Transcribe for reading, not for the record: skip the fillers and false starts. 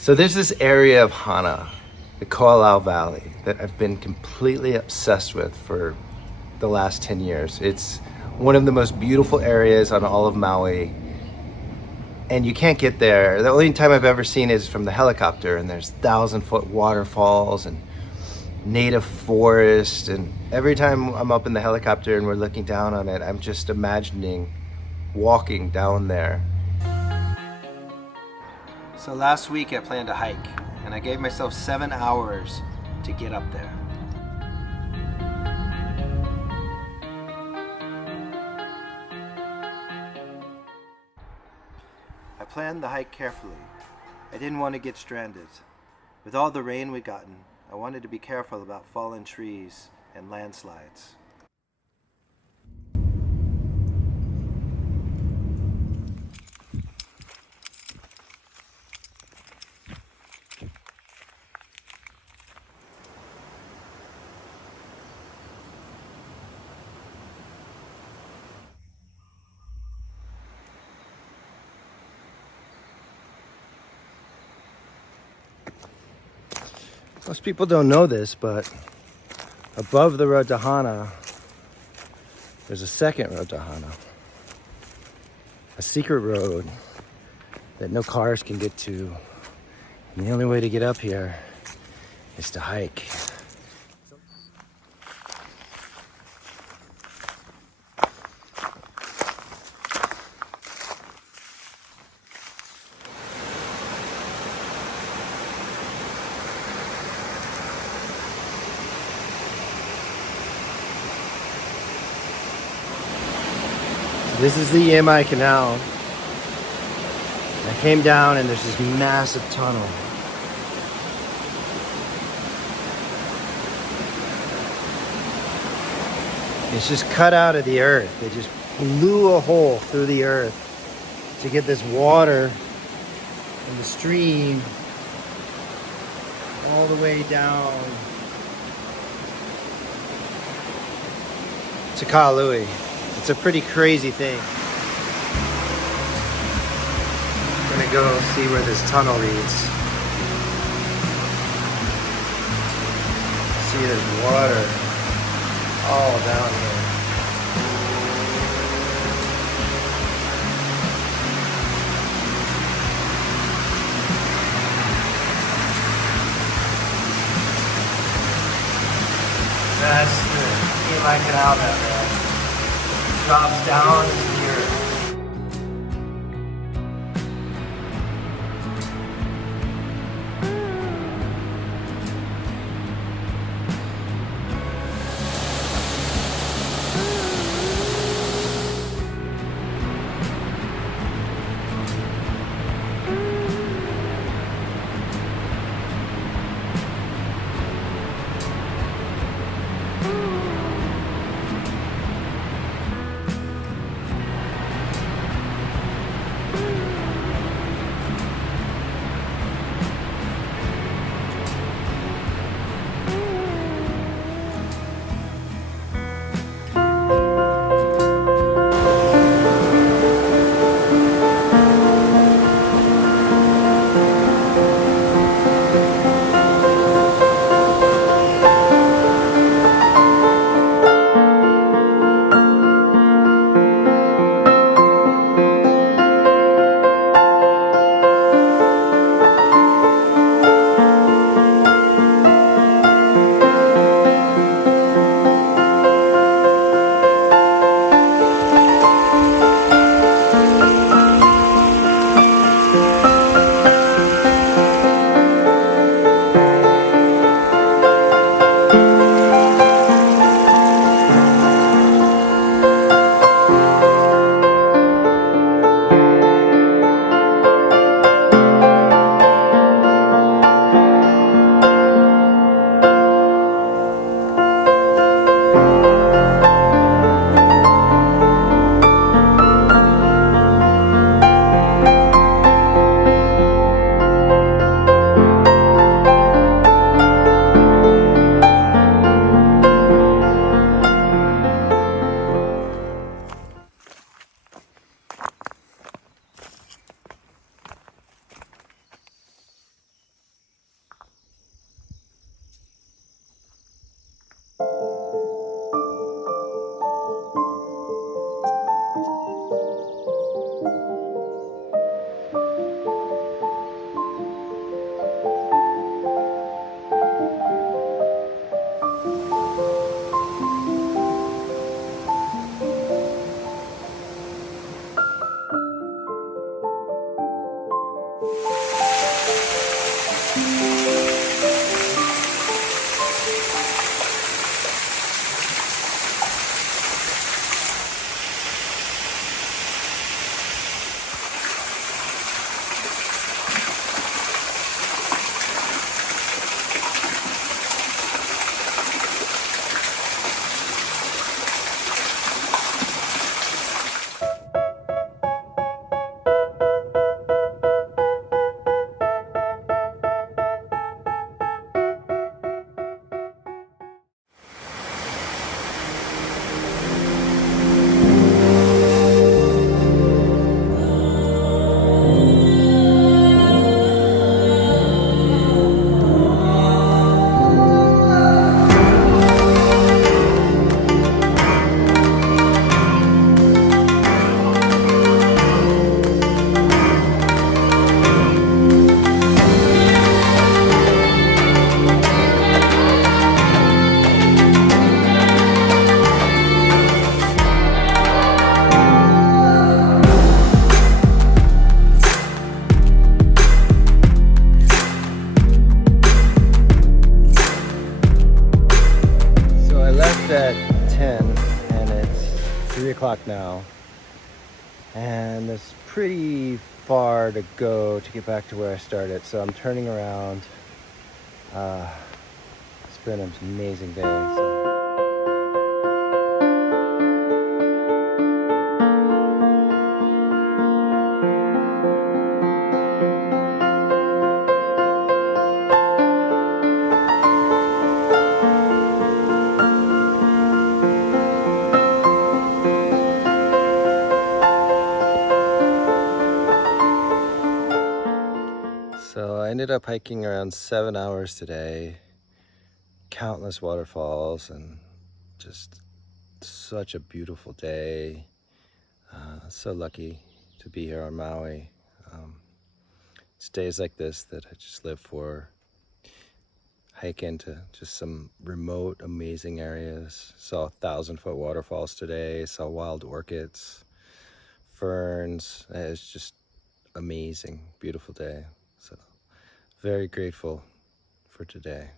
So there's this area of Hana, the Koalau Valley, that I've been completely obsessed with for the last 10 years. It's one of the most beautiful areas on all of Maui. And you can't get there. The only time I've ever seen it is from the helicopter, and there's 1,000-foot waterfalls and native forest. And every time I'm up in the helicopter and we're looking down on it, I'm just imagining walking down there. So last week I planned a hike, and I gave myself 7 hours to get up there. I planned the hike carefully. I didn't want to get stranded. With all the rain we'd gotten, I wanted to be careful about fallen trees and landslides. Most people don't know this, but above the road to Hana, there's a second road to Hana. A secret road that no cars can get to. And the only way to get up here is to hike. This is the EMI Canal. I came down and there's this massive tunnel. It's just cut out of the earth. They just blew a hole through the earth to get this water from the stream all the way down to Kaului. It's a pretty crazy thing. I'm gonna go see where this tunnel leads. See, there's water all down here. That's the EMI Canal down there. Drops down into the earth. At 10 and it's 3 o'clock now, and it's pretty far to go to get back to where I started, so I'm turning around. It's been an amazing day. So I ended up hiking around 7 hours today, countless waterfalls, and just such a beautiful day. So lucky to be here on Maui. It's days like this that I just live for. Hike into just some remote, amazing areas. Saw 1,000-foot waterfalls today, saw wild orchids, ferns. It's just amazing, beautiful day. So very grateful for today.